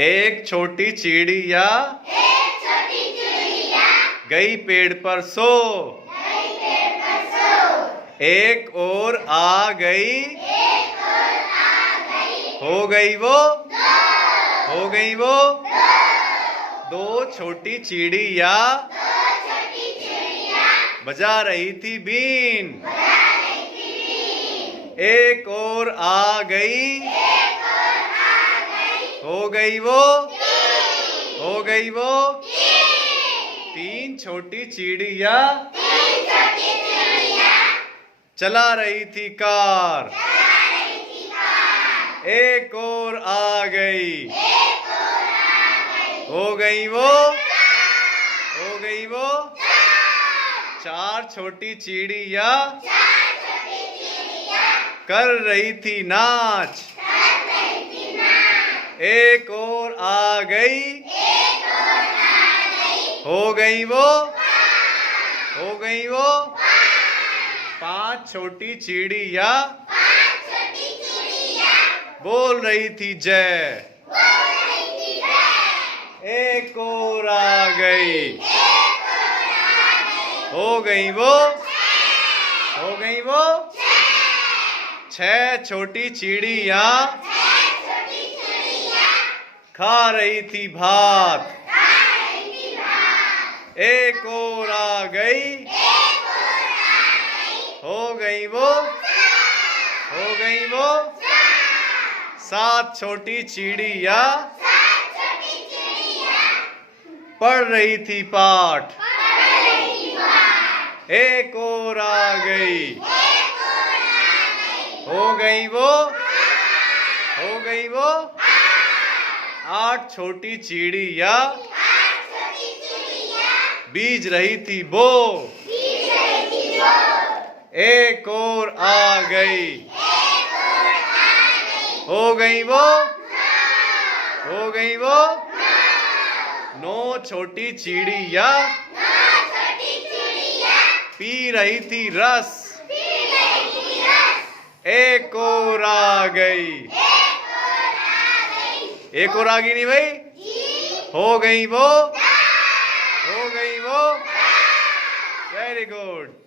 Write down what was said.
एक छोटी चिड़िया गई पेड़ पर सो। एक और आ गई हो गई वो दो छोटी चिड़िया बजा रही थी बीन। एक और आ गई हो गई वो तीन छोटी चिड़िया चला रही थी कार। एक और आ गई हो गई वो चार छोटी चिड़िया कर रही थी नाच। एक और आ गई हो गई वो पांच छोटी चिड़िया बोल रही थी जय। एक और आ गई हो गई वो छह छोटी चिड़िया खा रही थी भात। एक और आ गई हो गई वो सात छोटी चिड़िया पढ़ रही थी पाठ। एक और आ गई हो गई वो आठ छोटी चिड़िया बीज रही थी बो। एक और आ गई हो गई वो नौ छोटी चिड़िया पी रही थी रस। एक और आ गई एक और आ गई नहीं भाई हो गई वो वेरी गुड।